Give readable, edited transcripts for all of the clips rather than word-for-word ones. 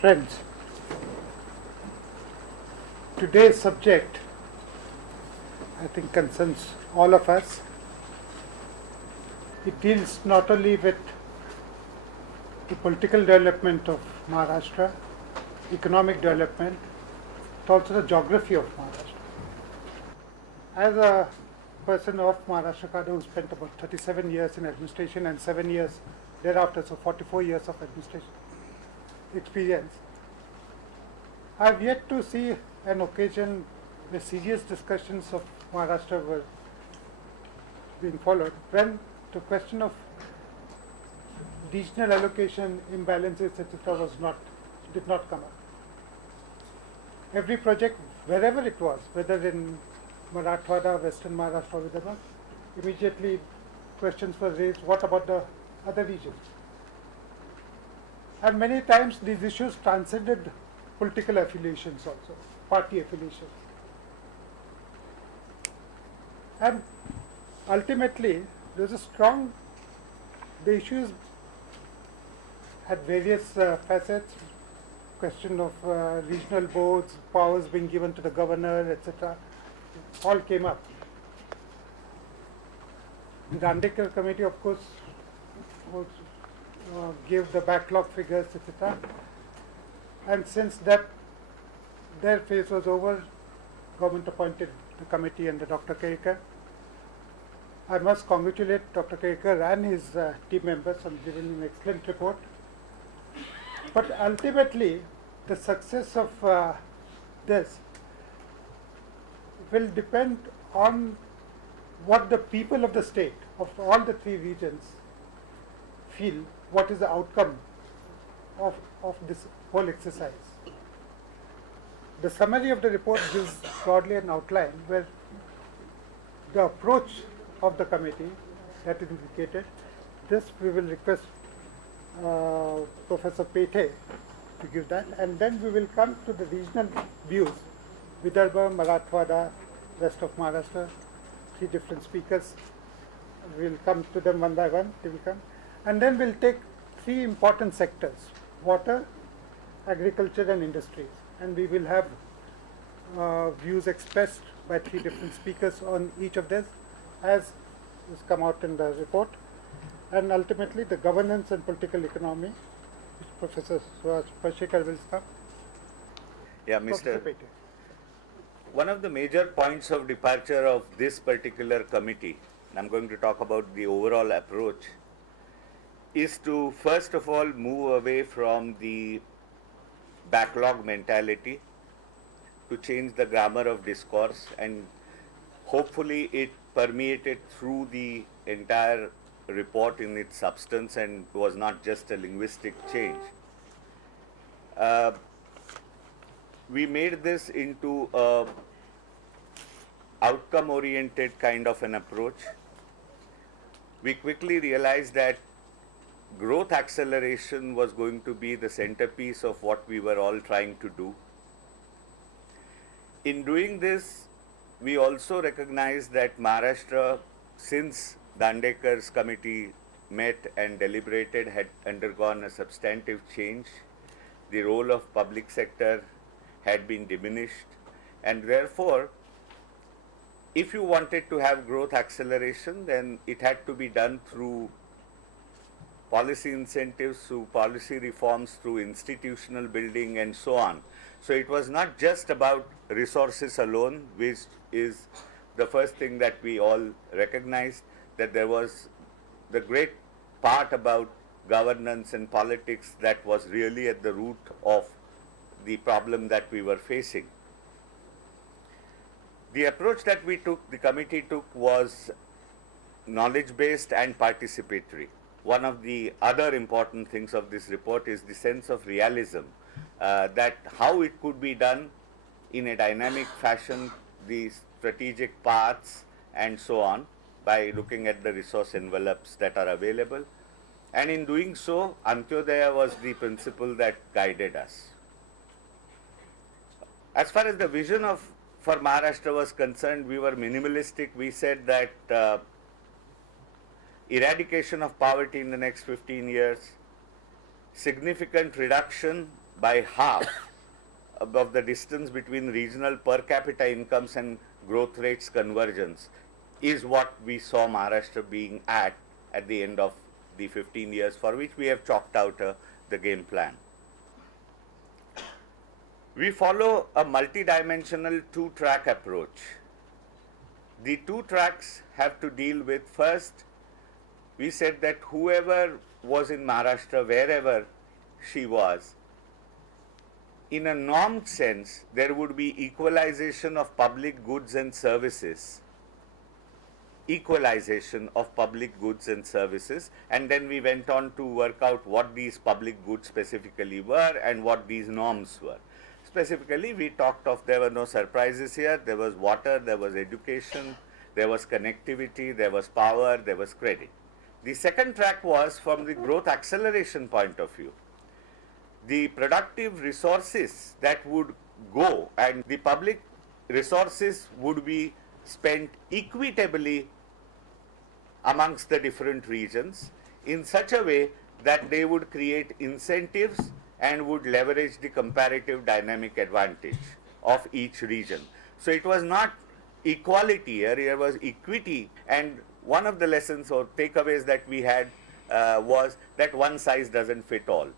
Friends, today's subject I think concerns all of us. It deals not only with the political development of Maharashtra, economic development, but also the geography of Maharashtra. As a person of Maharashtra cadre who spent about 37 years in administration and 7 years thereafter, so 44 years of administration experience, I have yet to see an occasion where serious discussions of Maharashtra were being followed when the question of regional allocation imbalances etc. did not come up. Every project, wherever it was, whether in Marathwada, Western Maharashtra or Vidarbha, immediately questions were raised, what about the other regions? And many times these issues transcended political affiliations also, party affiliations. And ultimately, there was a strong, the issues had various facets, question of regional boards, powers being given to the governor, etc. all came up. The Dandekar committee, of course, was, gave the backlog figures, etc. And since that their phase was over, government appointed the committee under Dr. Kerikar. I must congratulate Dr. Kerikar and his team members on giving an excellent report. But ultimately, the success of this will depend on what the people of the state, of all the three regions, feel, what is the outcome of this whole exercise. The summary of the report gives broadly an outline where the approach of the committee that is indicated. This we will request Professor Pethe to give that, and then we will come to the regional views, Vidarbha, Marathwada, rest of Maharashtra, three different speakers. We will come to them one by one, they will come. And then we will take three important sectors, water, agriculture and industries. And we will have views expressed by three different speakers on each of this, as has come out in the report. And ultimately the governance and political economy, which Professor Suraj Parshekar will start. Yeah, Mr. One of the major points of departure of this particular committee, and I'm going to talk about the overall approach, is to first of all move away from the backlog mentality to change the grammar of discourse, and hopefully it permeated through the entire report in its substance and was not just a linguistic change. We made this into a outcome oriented kind of an approach. We quickly realized that growth acceleration was going to be the centerpiece of what we were all trying to do. In doing this, we also recognized that Maharashtra, since Dandekar's committee met and deliberated, had undergone a substantive change. The role of public sector had been diminished, and therefore, if you wanted to have growth acceleration, then it had to be done through policy incentives, through policy reforms, through institutional building and so on. So it was not just about resources alone, which is the first thing that we all recognized, that there was the great part about governance and politics that was really at the root of the problem that we were facing. The approach that we took, the committee took, was knowledge-based and participatory. One of the other important things of this report is the sense of realism, that how it could be done in a dynamic fashion, the strategic paths and so on, by looking at the resource envelopes that are available. And in doing so, Antyodaya was the principle that guided us. As far as the vision for Maharashtra was concerned, we were minimalistic. We said that eradication of poverty in the next 15 years, significant reduction by half of the distance between regional per capita incomes and growth rates convergence is what we saw Maharashtra being at the end of the 15 years for which we have chalked out the game plan. We follow a multidimensional two-track approach. The two tracks have to deal with, first, we said that whoever was in Maharashtra, wherever she was, in a normed sense, there would be equalization of public goods and services. Equalization of public goods and services, and then we went on to work out what these public goods specifically were and what these norms were. Specifically, we talked of, there were no surprises here, there was water, there was education, there was connectivity, there was power, there was credit. The second track was from the growth acceleration point of view. The productive resources that would go and the public resources would be spent equitably amongst the different regions in such a way that they would create incentives and would leverage the comparative dynamic advantage of each region. So it was not equality here, it was equity, and one of the lessons or takeaways that we had was that one size doesn't fit all.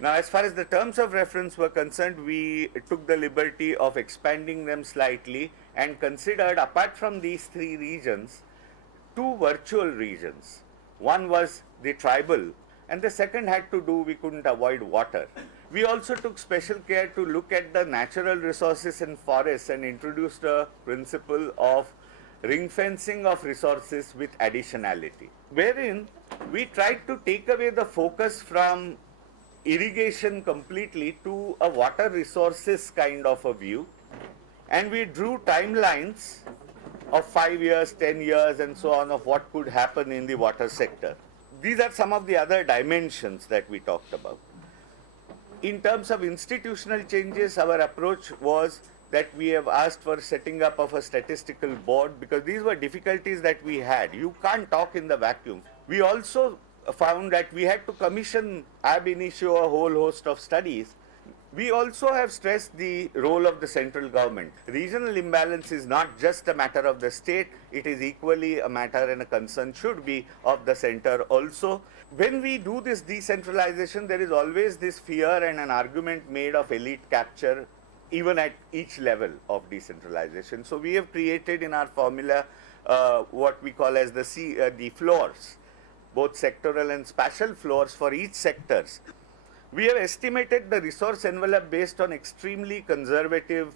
Now, as far as the terms of reference were concerned, we took the liberty of expanding them slightly and considered, apart from these three regions, two virtual regions. One was the tribal, and the second had to do, we couldn't avoid water. We also took special care to look at the natural resources and forests and introduced a principle of ring fencing of resources with additionality, wherein we tried to take away the focus from irrigation completely to a water resources kind of a view, and we drew timelines of 5 years, 10 years and so on of what could happen in the water sector. These are some of the other dimensions that we talked about. In terms of institutional changes, our approach was that we have asked for setting up of a statistical board because these were difficulties that we had. You can't talk in the vacuum. We also found that we had to commission ab initio a whole host of studies. We also have stressed the role of the central government. Regional imbalance is not just a matter of the state, it is equally a matter and a concern should be of the center also. When we do this decentralization, there is always this fear and an argument made of elite capture even at each level of decentralization. So we have created in our formula what we call as the floors, both sectoral and spatial floors for each sectors. We have estimated the resource envelope based on extremely conservative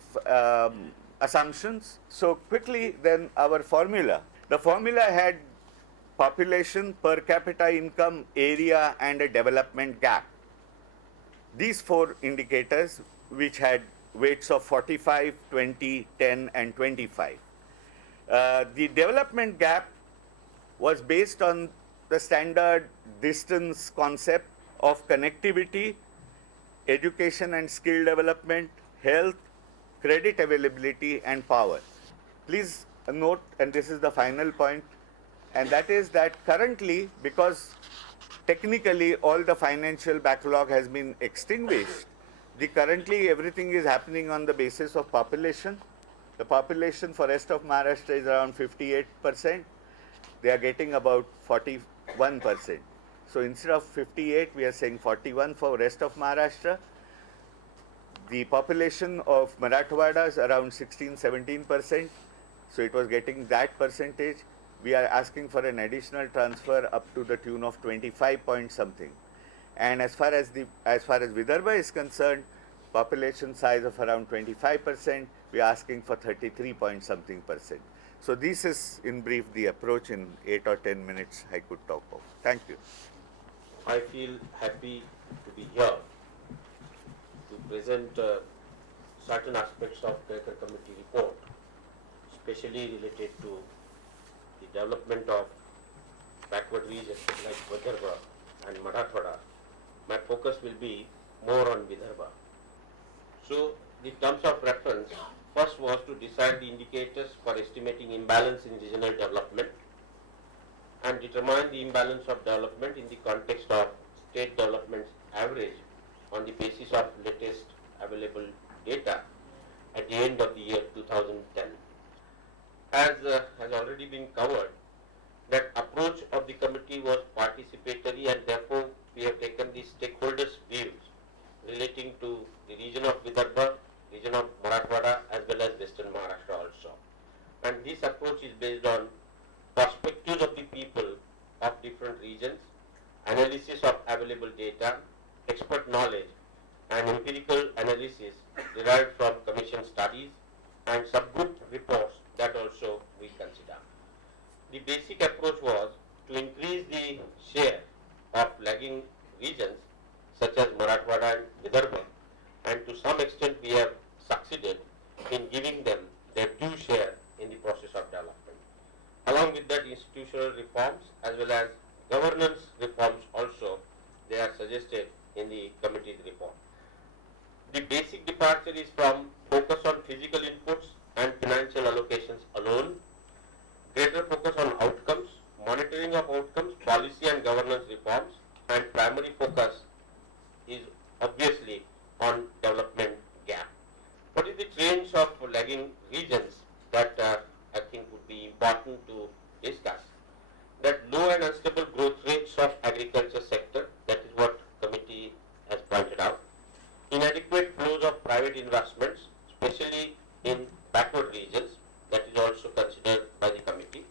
assumptions. So quickly then our formula. The formula had population, per capita income, area and a development gap. These four indicators which had weights of 45, 20, 10 and 25. The development gap was based on the standard distance concept of connectivity, education and skill development, health, credit availability and power. Please note, and this is the final point, and that is that currently, because technically all the financial backlog has been extinguished, currently everything is happening on the basis of population. The population for rest of Maharashtra is around 58%. They are getting about 41%. So instead of 58, we are saying 41 for rest of Maharashtra. The population of Marathwada is around 16-17%. So it was getting that percentage. We are asking for an additional transfer up to the tune of 25 point something. And as far as Vidarbha is concerned, population size of around 25%, we are asking for 33 point something percent. So this is in brief the approach in 8 or 10 minutes I could talk of. Thank you. I feel happy to be here to present certain aspects of the committee report, especially related to the development of backward regions like Vidarbha and Marathwada. My focus will be more on Vidarbha. So the terms of reference first was to decide the indicators for estimating imbalance in regional development and determine the imbalance of development in the context of state development average on the basis of latest available data at the end of the year 2010. As has already been covered, that approach of the committee was participatory, and therefore we have taken the stakeholders' views relating to the region of Vidarbha, region of Marathwada, as well as Western Maharashtra also. And this approach is based on perspectives of the people of different regions, analysis of available data, expert knowledge, and empirical analysis derived from commission studies and subgroup reports that also we consider. The basic approach was to increase the share of lagging regions such as Marathwada and Vidarbha, and to some extent we have succeeded in giving them their due share in the process of development. Along with that, institutional reforms as well as governance reforms also, they are suggested in the committee's report. The basic departure is from focus on physical inputs and financial allocations alone, greater focus on outcomes, monitoring of outcomes, policy and governance reforms, and primary focus is obviously on development gap. What is the trends of lagging regions that I think would be important to discuss? That low and unstable growth rates of agriculture sector, that is what committee has pointed out. Inadequate flows of private investments, especially in backward regions, that is also considered by the committee.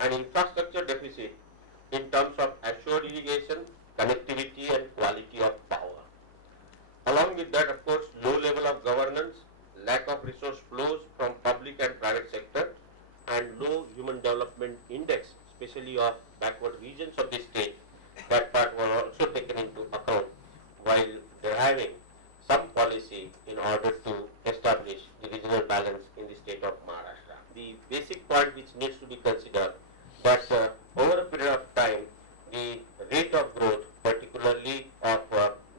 And infrastructure deficit in terms of assured irrigation, connectivity and quality of power. Along with that, of course, low level of governance, lack of resource flows from public and private sector, and low human development index, especially of backward regions of the state. That part was also taken into account while deriving some policy in order to establish the regional balance in the state of Maharashtra. The basic point which needs to be considered that over a period of time, the rate of growth, particularly of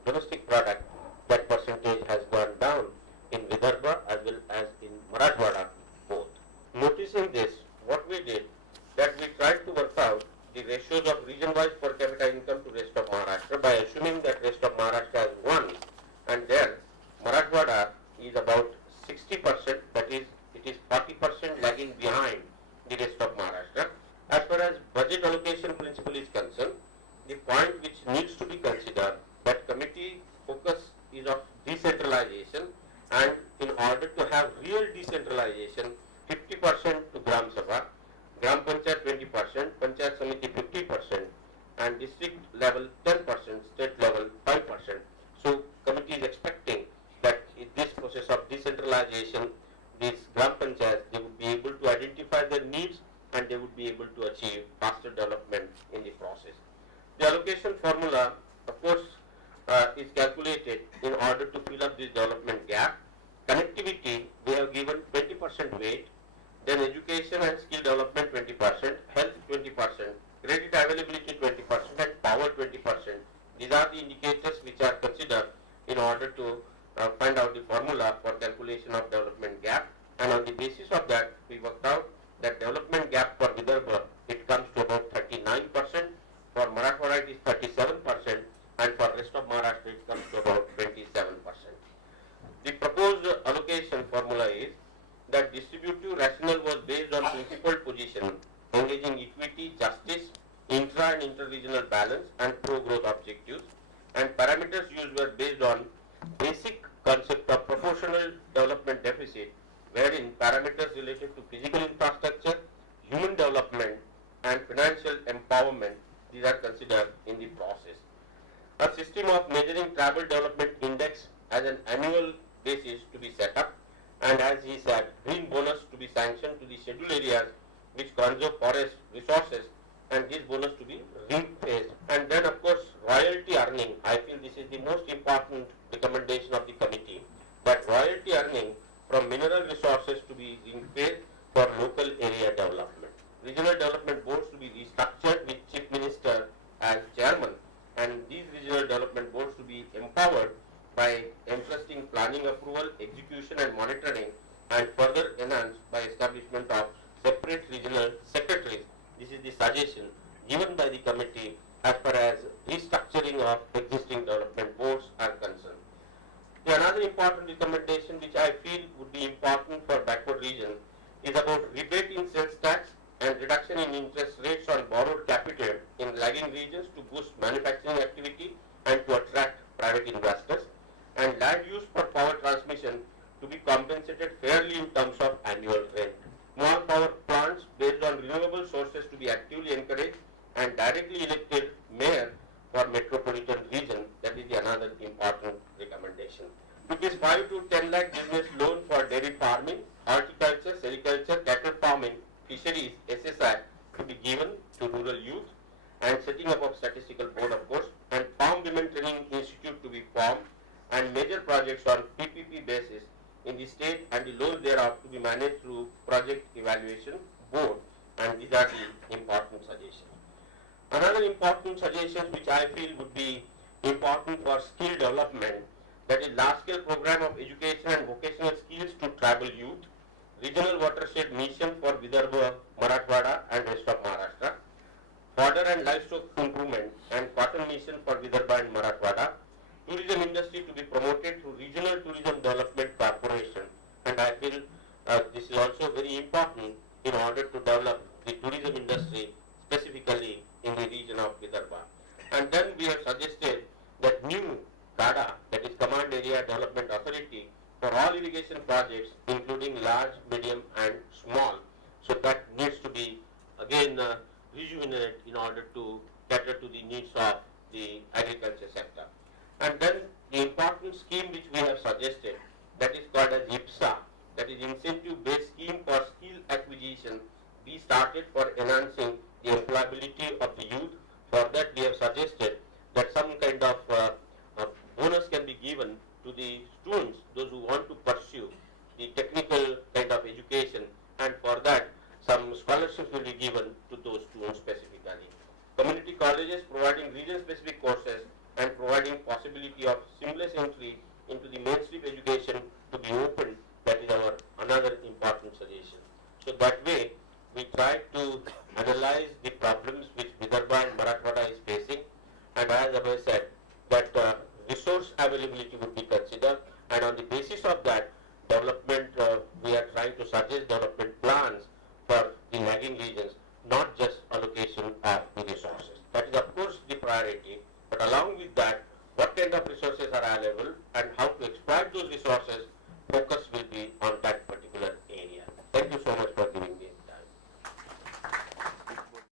domestic product, that percentage has gone down in Vidarbha as well as in Marathwada both. Noticing this, what we did, that we tried to work out the ratios of region-wise per capita income to rest of Maharashtra by assuming that rest of Maharashtra is 1, and there Marathwada is about 60%, that is, it is 40% lagging behind the rest of Maharashtra. As far as budget allocation principle is concerned, the point which needs to be considered, that committee focus is of decentralization, and in order to have real decentralization, 50% to Gram Sabha, Gram Panchayat 20%, Panchayat Samiti 50%, and district level 10%, state level 5%. So committee is expecting that in this process of decentralization, these Gram Panchayats, they would be able to identify their needs and they would be able to achieve faster development in the process. The allocation formula, of course, is calculated in order to fill up this development gap. Connectivity, we have given 20% weight, then education and skill development 20%, health 20%, credit availability 20%, and power 20%. These are the indicators which are considered in order to find out the formula for calculation of development gap, and on the basis of that, we worked out that development gap for Vidarbha, it comes to about 39%, for Marathwada it is 37%, and for rest of Maharashtra it comes to about 27%. The proposed allocation formula is that distributive rationale was based on principled position, engaging equity, justice, intra and inter-regional balance, and pro-growth objectives, and parameters used were based on basic concept of proportional development deficit, wherein parameters related to physical infrastructure, human development, and financial empowerment, these are considered in the process. A system of measuring tribal development index as an annual basis to be set up, and as he said, green bonus to be sanctioned to the scheduled areas which conserve forest resources, and this bonus to be ring-fenced. And then of course royalty earning, I feel this is the most important recommendation of the committee, that royalty earning from mineral resources to be ring-fenced for local area development. Regional development boards to be restructured with Chief Minister as chairman, and these regional development boards to be empowered by entrusting planning approval, execution and monitoring, and further enhanced by establishment of separate regional secretaries. This is the suggestion given by the committee as far as restructuring of existing development boards are concerned. Another important recommendation which I feel would be important for backward region is about rebate in sales tax and reduction in interest rates on borrowed capital in lagging regions to boost manufacturing activity and to attract private investors, and land use for power transmission to be compensated fairly in terms of annual rent. Small power plants based on renewable sources to be actively encouraged, and directly elected mayor for metropolitan region, that is another important recommendation. Rupees 5 to 10 lakh business loan for dairy farming, horticulture, sericulture, cattle farming, fisheries, SSI to be given to rural youth, and setting up of statistical board of course, and farm women training institute to be formed, and major projects on PPP basis in the state and the loans thereof to be managed through project evaluation board, and these are the important suggestions. Another important suggestion which I feel would be important for skill development, that is large-scale program of education and vocational skills to tribal youth, regional watershed mission for Vidarbha, Marathwada and rest of Maharashtra, fodder and livestock improvement and cotton mission for Vidarbha and Marathwada, tourism industry to be promoted through regional tourism development corporation, and I feel this is also very important in order to develop the tourism industry specifically in the region of Vidarbha. And then we have suggested that new CADA, that is Command Area Development Authority, for all irrigation projects including large, medium and small. So that needs to be again rejuvenated in order to cater to the needs of the agriculture sector. And then the important scheme which we have suggested, that is called as IPSA, that is incentive based scheme for skill acquisition, be started for enhancing the employability of the youth. For that we have suggested that some kind of bonus can be given to the students, those who want to pursue the technical kind of education, and for that some scholarships will be given to those students specifically. Community colleges providing region-specific courses and providing possibility of seamless entry into the mainstream education to be opened, that is our another important suggestion. So that way we try to analyze the problems which Vidarbha and Marathwada is facing, and as I said, that resource availability would be considered, and on the basis of that development we are trying to suggest development plans for the lagging regions, not just allocation of the resources. That is of course the priority, but along with that, what kind of resources are available and how to exploit those resources, focus will be on that particular area. Thank you so much for